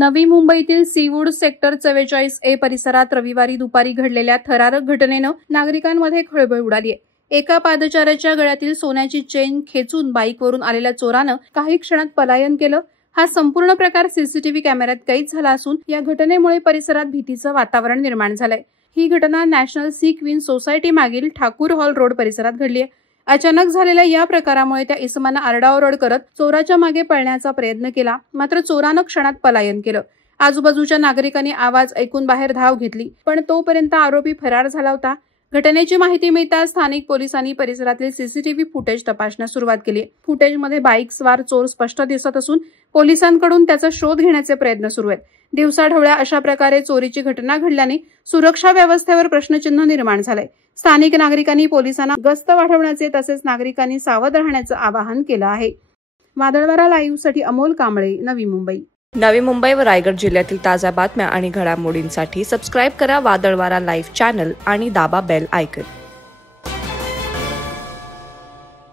नवी मुंबईतील seaweed sector 44A परिसरात रविवारी दुपारी घडलेल्या थरारक घटनेनं नागरिकांमध्ये खळबळ उडाली आहे। एका पादचाऱ्याच्या गळ्यातील सोन्याची चेन खेचून बाईकवरून आलेल्या चोरानं काही क्षणात पलायन केलं। हा संपूर्ण प्रकार सीसीटीव्ही कॅमेऱ्यात कैद झाला असून या घटनेमुळे परिसरात भीतीचं वातावरण निर्माण झालंय। ही घटना नॅशनल सी क्वीन सोसायटी मागील ठाकूर हॉल रोड परिसरात घडली आहे। अचानक झालेल्या या प्रकारामुळे त्या इसमानं आरडाओरड करत चोराच्या मागे पळण्याचा प्रयत्न केला, मात्र चोरानं क्षणात पलायन केलं। आजूबाजूच्या नागरिकांनी आवाज ऐकून बाहेर धाव घेतली, पण तोपर्यंत आरोपी फरार झाला होता। घटनेची माहिती मिळताच स्थानिक पोलिसांनी परिसरातील सीसीटीव्ही फुटेज तपासण्यास सुरुवात केली। फुटेजमध्ये बाईक स्वार चोर स्पष्ट दिसत असून पोलिसांकडून त्याचा शोध घेण्याचे प्रयत्न सुरू आहेत। दिवसाढवळ्या अशा प्रकारे चोरीची घटना घडल्याने सुरक्षा व्यवस्थेवर प्रश्नचिन्ह निर्माण झालंय। स्थानिक नागरिकांनी पोलिसांना गस्त वाढवण्याचे तसेच नागरिकांनी सावध राहण्याचं आवाहन केलं आहे। वादळवारा लाईव्हसाठी अमोल कांबळे, नवी मुंबई। नवी मुंबई व रायगड जिल्ह्यातील ताज्या बातम्या आणि घडामोडींसाठी सबस्क्राईब करा वादळवारा लाईव्ह चॅनल आणि दाबा बेल आयकॉन।